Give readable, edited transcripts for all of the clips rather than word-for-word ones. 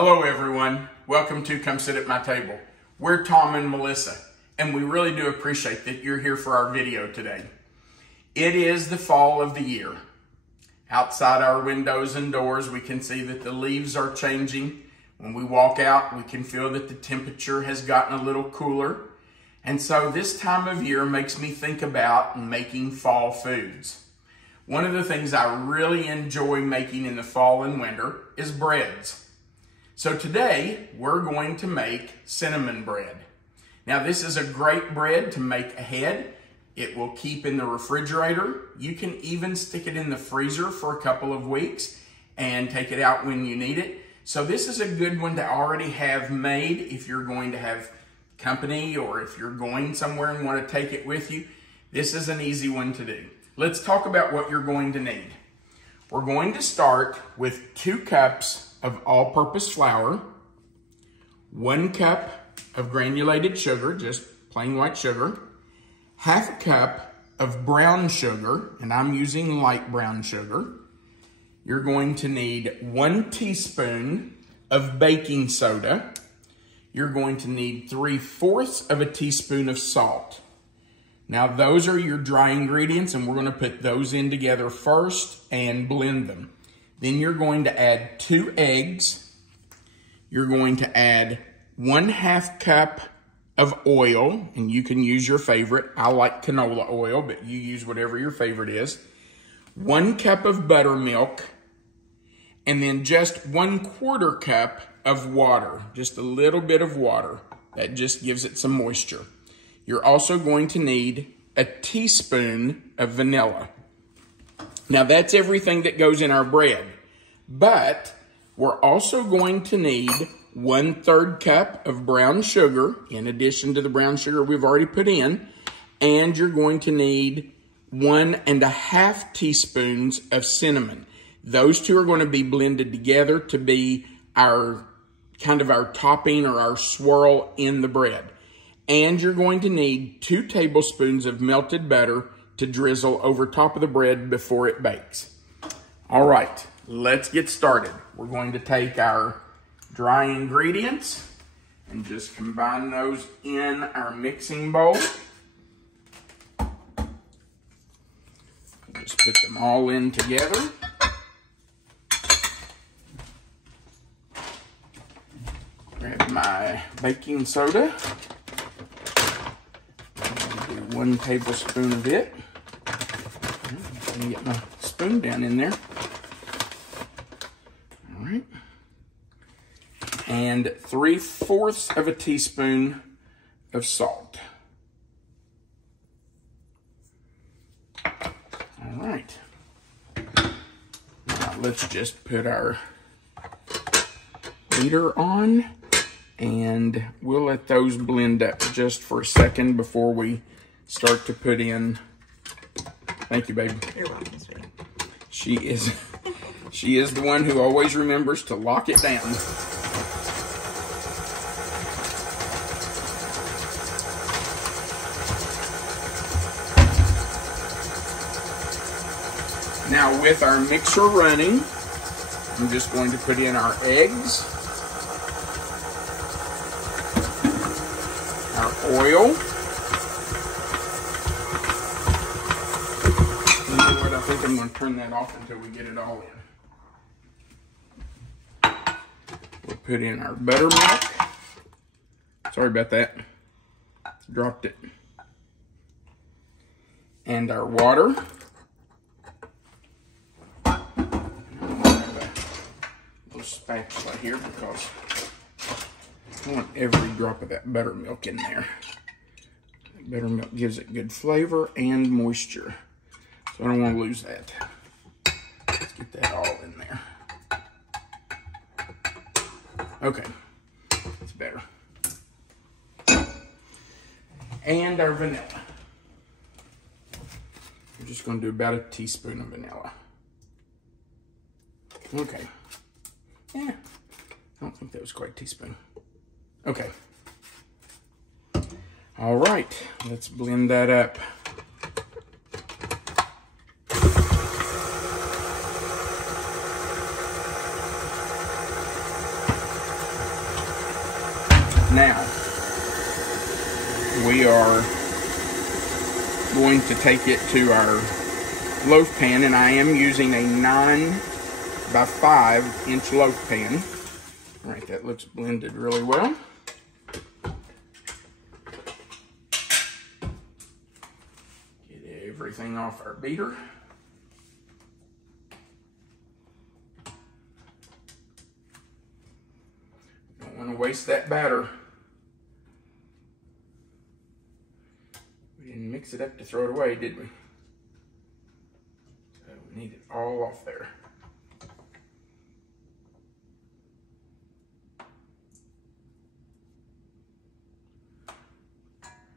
Hello everyone, welcome to Come Sit at My Table. We're Tom and Melissa, and we really do appreciate that you're here for our video today. It is the fall of the year. Outside our windows and doors, we can see that the leaves are changing. When we walk out, we can feel that the temperature has gotten a little cooler. And so this time of year makes me think about making fall foods. One of the things I really enjoy making in the fall and winter is breads. So today, we're going to make cinnamon bread. Now this is a great bread to make ahead. It will keep in the refrigerator. You can even stick it in the freezer for a couple of weeks and take it out when you need it. So this is a good one to already have made if you're going to have company or if you're going somewhere and want to take it with you. This is an easy one to do. Let's talk about what you're going to need. We're going to start with 2 cups of all-purpose flour, 1 cup of granulated sugar, just plain white sugar, 1/2 cup of brown sugar, and I'm using light brown sugar. You're going to need 1 teaspoon of baking soda. You're going to need 3/4 of a teaspoon of salt. Now those are your dry ingredients, and we're going to put those in together first and blend them. Then you're going to add 2 eggs. You're going to add 1/2 cup of oil, and you can use your favorite. I like canola oil, but you use whatever your favorite is. 1 cup of buttermilk, and then just 1/4 cup of water, just a little bit of water. That just gives it some moisture. You're also going to need a teaspoon of vanilla. Now that's everything that goes in our bread, but we're also going to need 1/3 cup of brown sugar in addition to the brown sugar we've already put in, and you're going to need 1.5 teaspoons of cinnamon. Those 2 are going to be blended together to be our kind of our topping or our swirl in the bread. And you're going to need 2 tablespoons of melted butter to drizzle over top of the bread before it bakes. All right, let's get started. We're going to take our dry ingredients and just combine those in our mixing bowl. Just put them all in together. Grab my baking soda. Do 1 tablespoon of it. Let me get my spoon down in there. All right. And 3/4 of a teaspoon of salt. All right. Now let's just put our heater on, and we'll let those blend up just for a second before we start to put in. Thank you, baby. You're welcome, sweetie. She is the one who always remembers to lock it down. Now with our mixer running, I'm just going to put in our eggs, our oil. You know what? I think I'm going to turn that off until we get it all in. We'll put in our buttermilk. Sorry about that. Dropped it. And our water. Spatula here because I want every drop of that buttermilk in there. Buttermilk gives it good flavor and moisture, so I don't want to lose that. Let's get that all in there. Okay, that's better. And our vanilla. We're just going to do about a teaspoon of vanilla. Okay. Yeah, I don't think that was quite a teaspoon. Okay. All right, let's blend that up. Now, we are going to take it to our loaf pan, and I am using a 9 by 5 inch loaf pan. All right, that looks blended really well. Get everything off our beater. Don't want to waste that batter. We didn't mix it up to throw it away, did we? So we need it all off there.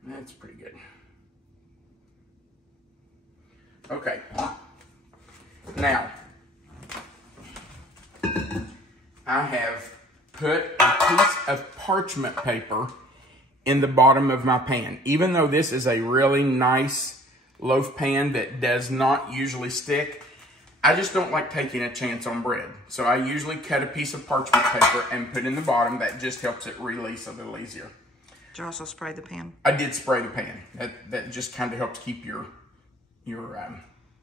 That's pretty good. Okay. Now, I have put a piece of parchment paper in the bottom of my pan. Even though this is a really nice loaf pan that does not usually stick, I just don't like taking a chance on bread. So I usually cut a piece of parchment paper and put in the bottom. That just helps it release a little easier. Did you also spray the pan? I did spray the pan. That just kind of helps keep your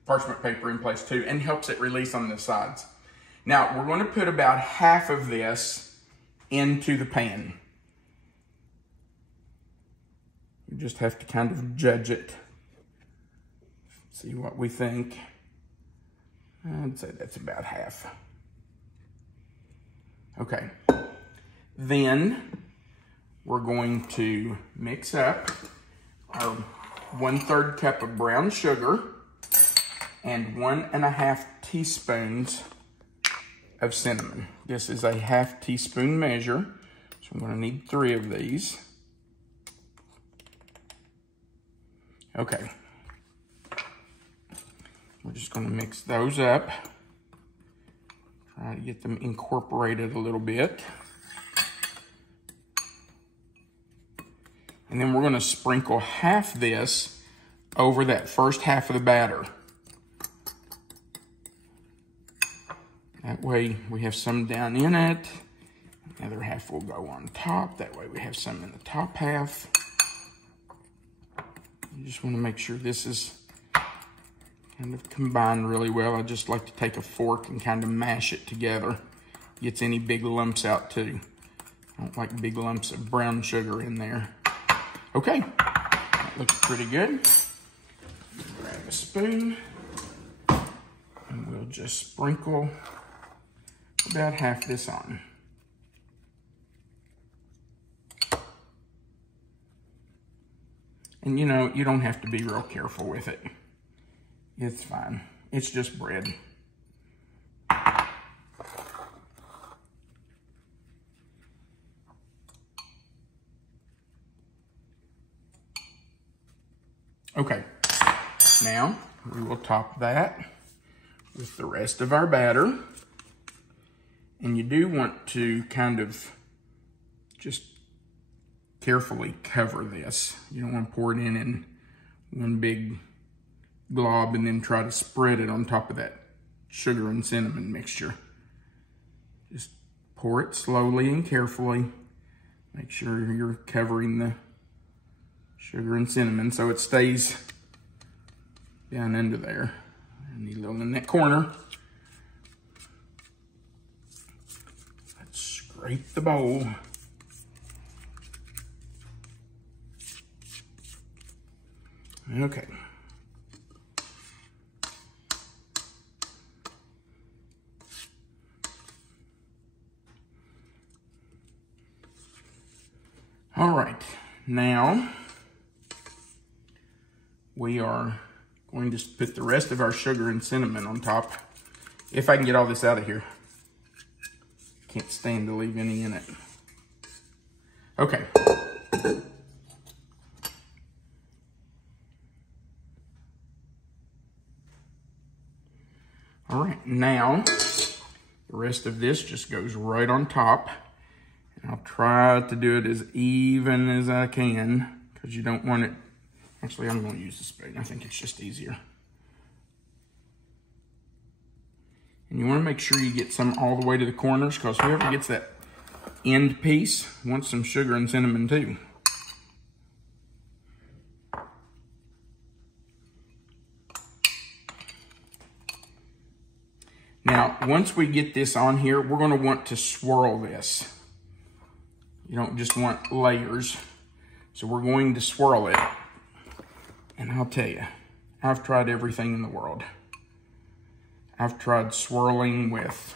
parchment paper in place too, and helps it release on the sides. Now, we're going to put about half of this into the pan. You just have to kind of judge it. See what we think. I'd say that's about half. Okay. Then we're going to mix up our 1/3 cup of brown sugar and 1½ teaspoons of cinnamon. This is a ½ teaspoon measure, so I'm going to need 3 of these. Okay. We're just going to mix those up. Try to get them incorporated a little bit. And then we're going to sprinkle half this over that first half of the batter. That way we have some down in it. The other half will go on top. That way we have some in the top half. You just want to make sure this is kind of combined really well. I just like to take a fork and kind of mash it together. Gets any big lumps out too. I don't like big lumps of brown sugar in there. Okay, that looks pretty good. Grab a spoon, and we'll just sprinkle about half this on. And you know, you don't have to be real careful with it. It's fine. It's just bread. Okay, now we will top that with the rest of our batter. And you do want to kind of just carefully cover this. You don't want to pour it in one big glob and then try to spread it on top of that sugar and cinnamon mixture. Just pour it slowly and carefully. Make sure you're covering the sugar and cinnamon so it stays down under there. I need a little in that corner. Let's scrape the bowl. Okay. All right, now we are going to put the rest of our sugar and cinnamon on top. If I can get all this out of here. Can't stand to leave any in it. Okay. All right, now the rest of this just goes right on top. And I'll try to do it as even as I can because you don't want it. Actually, I'm going to use the spoon. I think it's just easier. And you want to make sure you get some all the way to the corners because whoever gets that end piece wants some sugar and cinnamon too. Now, once we get this on here, we're going to want to swirl this. You don't just want layers. So we're going to swirl it. And I'll tell you, I've tried everything in the world. I've tried swirling with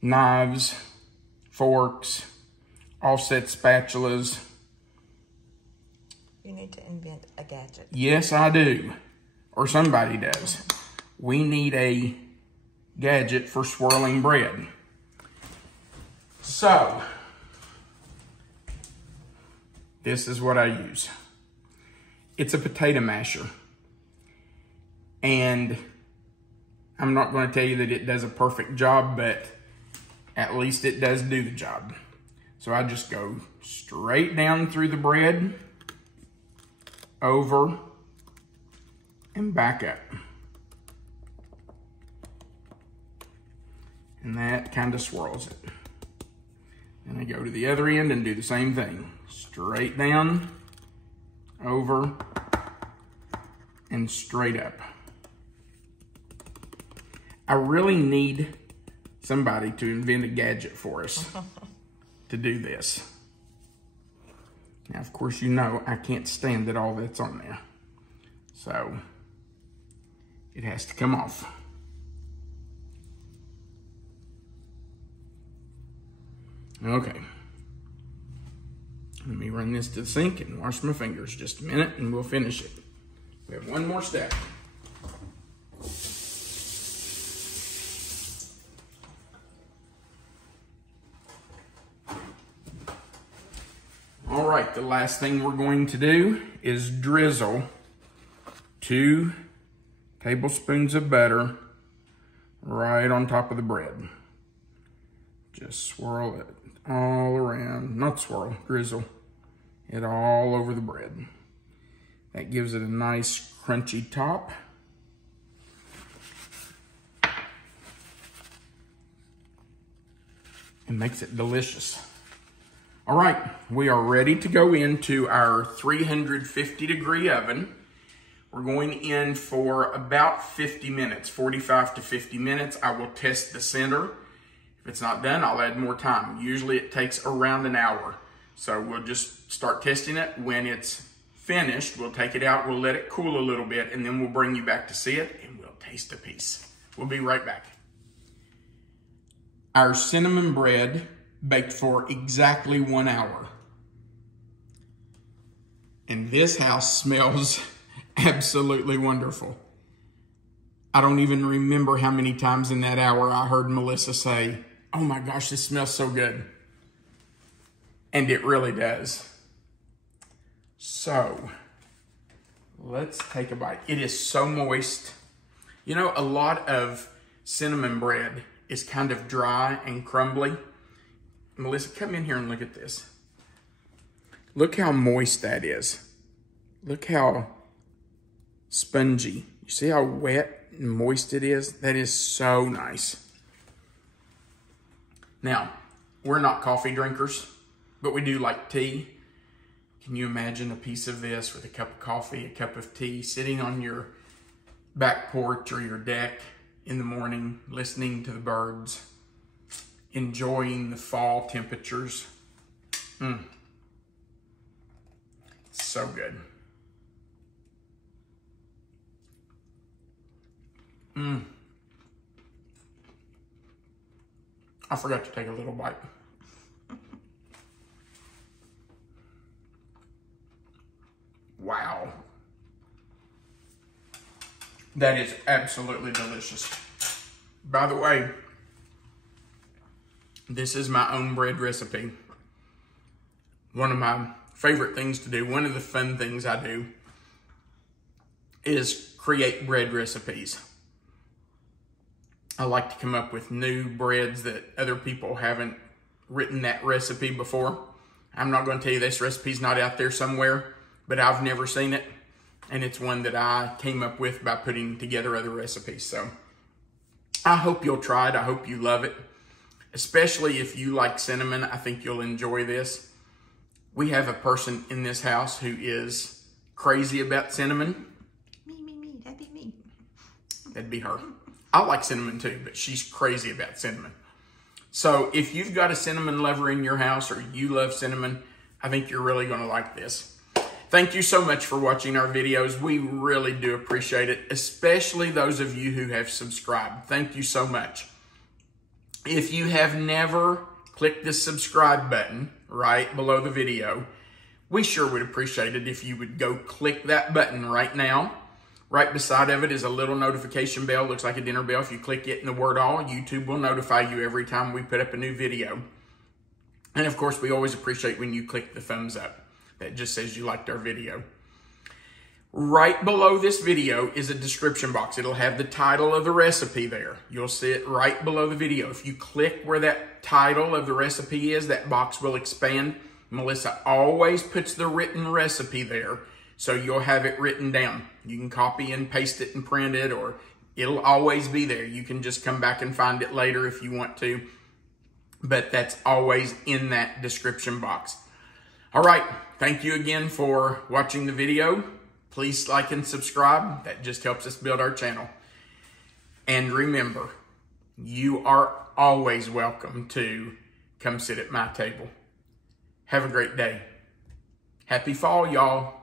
knives, forks, offset spatulas. You need to invent a gadget. Yes, I do. Or somebody does. We need a gadget for swirling bread. So, this is what I use. It's a potato masher. And I'm not going to tell you that it does a perfect job, but at least it does do the job. So I just go straight down through the bread, over, and back up. And that kind of swirls it. And I go to the other end and do the same thing. Straight down, over, and straight up. I really need somebody to invent a gadget for us to do this. Now, of course, you know I can't stand it all that's on there. So, it has to come off. Okay. Let me run this to the sink and wash my fingers just a minute and we'll finish it. We have one more step. All right, the last thing we're going to do is drizzle 2 tablespoons of butter right on top of the bread. Just swirl it all around, not swirl, drizzle it all over the bread. That gives it a nice crunchy top. And makes it delicious. All right, we are ready to go into our 350-degree oven. We're going in for about 50 minutes, 45 to 50 minutes. I will test the center. If it's not done, I'll add more time. Usually it takes around an hour. So we'll just start testing it. When it's finished, we'll take it out, we'll let it cool a little bit, and then we'll bring you back to see it, and we'll taste a piece. We'll be right back. Our cinnamon bread baked for exactly 1 hour. And this house smells absolutely wonderful. I don't even remember how many times in that hour I heard Melissa say, "Oh my gosh, this smells so good." And it really does. So, let's take a bite. It is so moist. You know, a lot of cinnamon bread is kind of dry and crumbly. Melissa, come in here and look at this. Look how moist that is. Look how spongy. You see how wet and moist it is? That is so nice. Now, we're not coffee drinkers, but we do like tea. Can you imagine a piece of this with a cup of coffee, a cup of tea, sitting on your back porch or your deck in the morning, listening to the birds, enjoying the fall temperatures? It's so good. I forgot to take a little bite. Wow. That is absolutely delicious. By the way, this is my own bread recipe. One of my favorite things to do, one of the fun things I do, is create bread recipes. I like to come up with new breads that other people haven't written that recipe before. I'm not going to tell you this recipe's not out there somewhere, but I've never seen it. And it's one that I came up with by putting together other recipes. So I hope you'll try it. I hope you love it. especially if you like cinnamon. I think you'll enjoy this. We have a person in this house who is crazy about cinnamon. Me, that'd be me. That'd be her. I like cinnamon too, but she's crazy about cinnamon. So if you've got a cinnamon lover in your house or you love cinnamon, I think you're really going to like this. Thank you so much for watching our videos. We really do appreciate it, especially those of you who have subscribed. Thank you so much. If you have never clicked the subscribe button right below the video, we sure would appreciate it if you would go click that button right now. Right beside of it is a little notification bell. Looks like a dinner bell. If you click it in the word all, YouTube will notify you every time we put up a new video. And of course, we always appreciate when you click the thumbs up. That just says you liked our video. Right below this video is a description box. It'll have the title of the recipe there. You'll see it right below the video. If you click where that title of the recipe is, that box will expand. Melissa always puts the written recipe there, so you'll have it written down. You can copy and paste it and print it, or it'll always be there. You can just come back and find it later if you want to, but that's always in that description box. All right, thank you again for watching the video. Please like and subscribe. That just helps us build our channel. And remember, you are always welcome to come sit at my table. Have a great day. Happy fall, y'all.